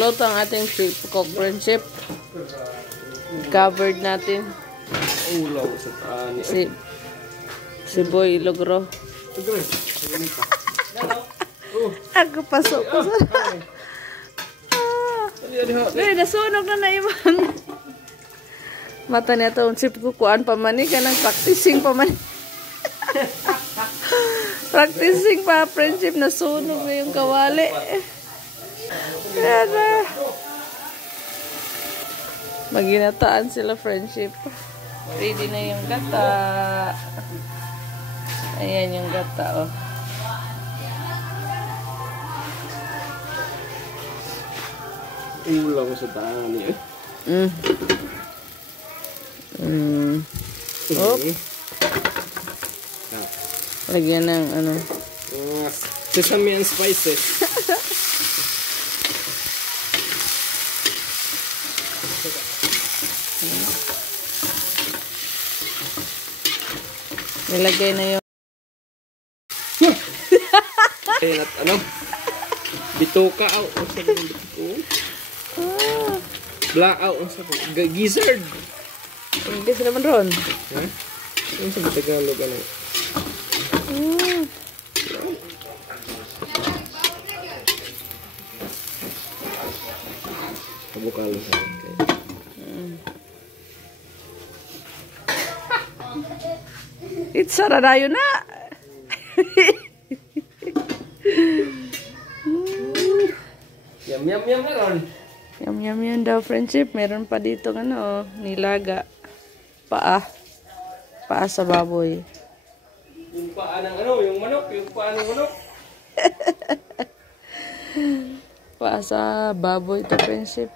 Luto ang ating chip, cook friendship. Covered natin. Ulaw sa tani. Si Boy Logro. Ako pasok ko sa... Ay, nasunog na naiwan. Mata niya ito, chip ko kuan pa man ka ng practicing pa man. Practicing pa, friendship, nasunog na yung kawali. Yan. Maginataan sila, friendship. Ready na yung gata. Ayan yung gata, oh. Ulaw sa tani. Hop. Lagyan ng ano. Sesame and spices. Nilagay na yung at ano? Bitoka out sa bituko. Black out sa gizzard. Hindi sila man ron. Ha? Ano sa Tagalog ano? Kabukalo sa akin. It's saradayo na. Yum yum yum na ron. Yum yum yum daw, friendship. Meron pa dito ano, nilaga. Paa sa baboy. Yung paa ng ano, yung manok, yung paa ng manok. Paa sa baboy to, friendship.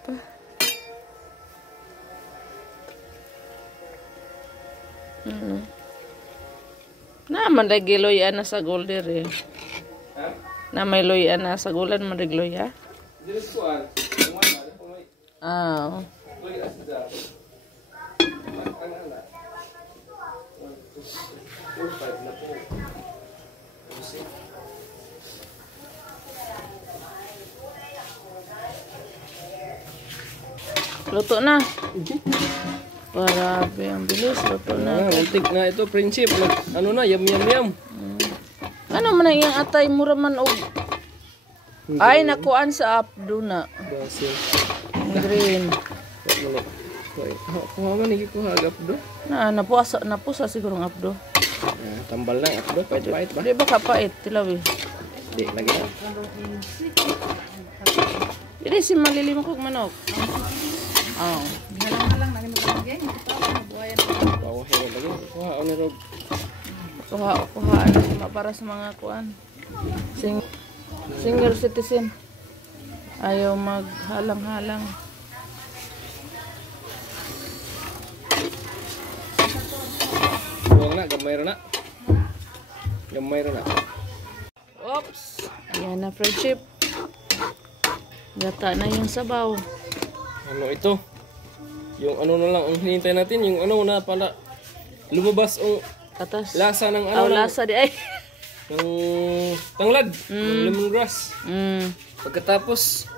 Naman lagi loyan na sa golder eh. Ha? Na may loyan na sa gulan man regloya. Dilis ko an. Ah. Loy asda. Luto na. Parabi ang bilis. Luto na. Untik na ito, friendship. Ano na, yum yum yum. Ano man ang iyang atay mura man og. Ay nakuan sa apdo na. Basil. Green. Kuha man ni kuha apdo. Napusa siguro ang apdo. Tambal lang apdo, pait-pait ba? Di ba kapait tilawi? Di lagi na. Dili si malilim kog manok. Oh. Halang-halang na mo gagawin. Buhayan. Bawah hero lagi. Kuha ani rog. Kuha ano para sa mga kuan. Senior citizen. Ayaw maghalang-halang. Buwang na, gamay ra na. Gamay ra na. Oops. Ayan na, friendship. Gata na yung sabaw. Ano ito? Yung ano na lang ang hinihintay natin, yung ano na pala lumabas ang Atas. lasa ng ano. Lasa di ay. Ng tanglad, ng lemongrass. Pagkatapos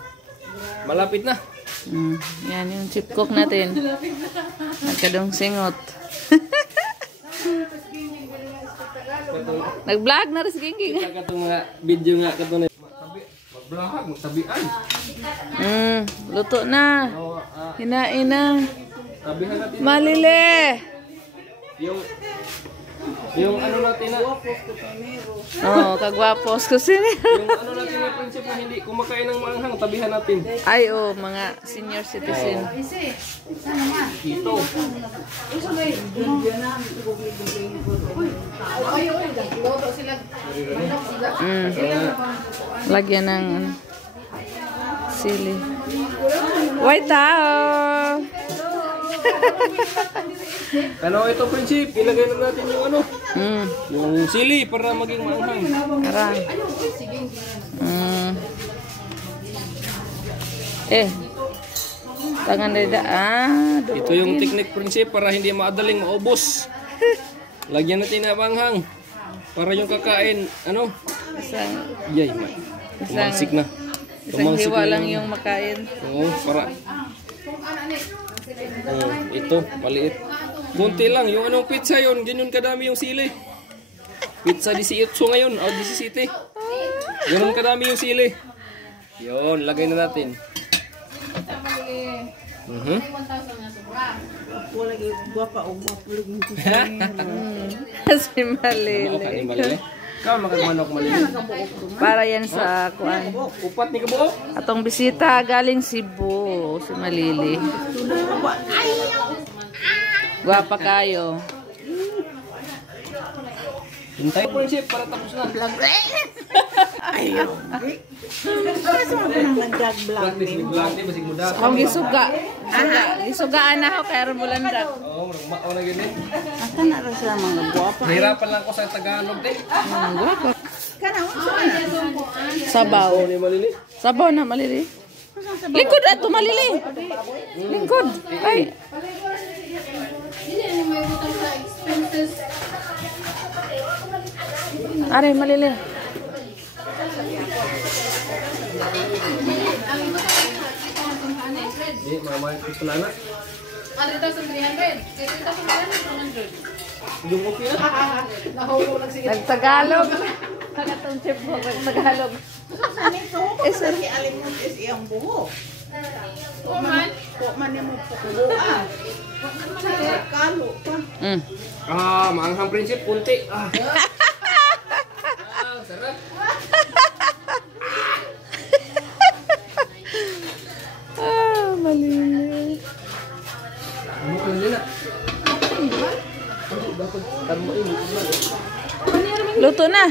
malapit na. Yan yung chip cook natin. Nagkadong singot. Nag-vlog na rin si Gingging. Kita katong mga video nga katong mag-vlog, magtabian. Luto na. Hinain na. Tabihan natin. Malili. Yung ano natin na Oh, kagwapos ko sini. yung ano natin na prinsip na hindi kumakain ng maanghang, tabihan natin. Ay, oh, mga senior citizen. Ito. Lagyan ng sili. White tao. Ano ito prinsip, ilagay na natin yung ano. Yung sili para maging maanghang. Karang. Tangan dida. Ito yung technique prinsip para hindi maadaling maubos. Lagyan natin na maanghang. Para yung kakain, ano? Isang, Yay, umansik na. Isang hiwa lang yung makain. Oo, para. Ito, maliit. Kunti lang. Yung anong pizza yun, ganyan kadami yung sili. Pizza 18 ngayon, o 17. Ganun kadami yung sili. Yun, lagay na natin. Kasi malili. Ikaw, makagmanok malili. Para yan sa kuan. Upat ni kabuo. Atong bisita galing Cebu, si Malili. Guwapa kayo. Hintay po yung chef para tapos na. Ayaw. Practice ni vlog ni basig muda. Akong gisuga. Gisugaan na ako kaya Rambulandag. Oo, magmao na gini. Asa na rin sila mga guwapa. Nahirapan lang ko sa Tagalog din. Guwapa. Kana, saan na? Sabaw. Oo, ni Malili. Sabaw na Malili. Lingkod ato Malili. Lingkod. Ay. Are Malili. Di, mama gusto na na. 3,300. 3,300. Yung okay na. Nagtagalog. Kanatong chef mo nagtagalog. Saan ito? Kasi alimot is iyang buho. Kuman. Po man mo pagkuha. Kalo pa. Ah, maanghang prinsip, kunti. Ah. Ah, sarap. Malili. Ano ko nila? Dapat tarmo ini. Luto na.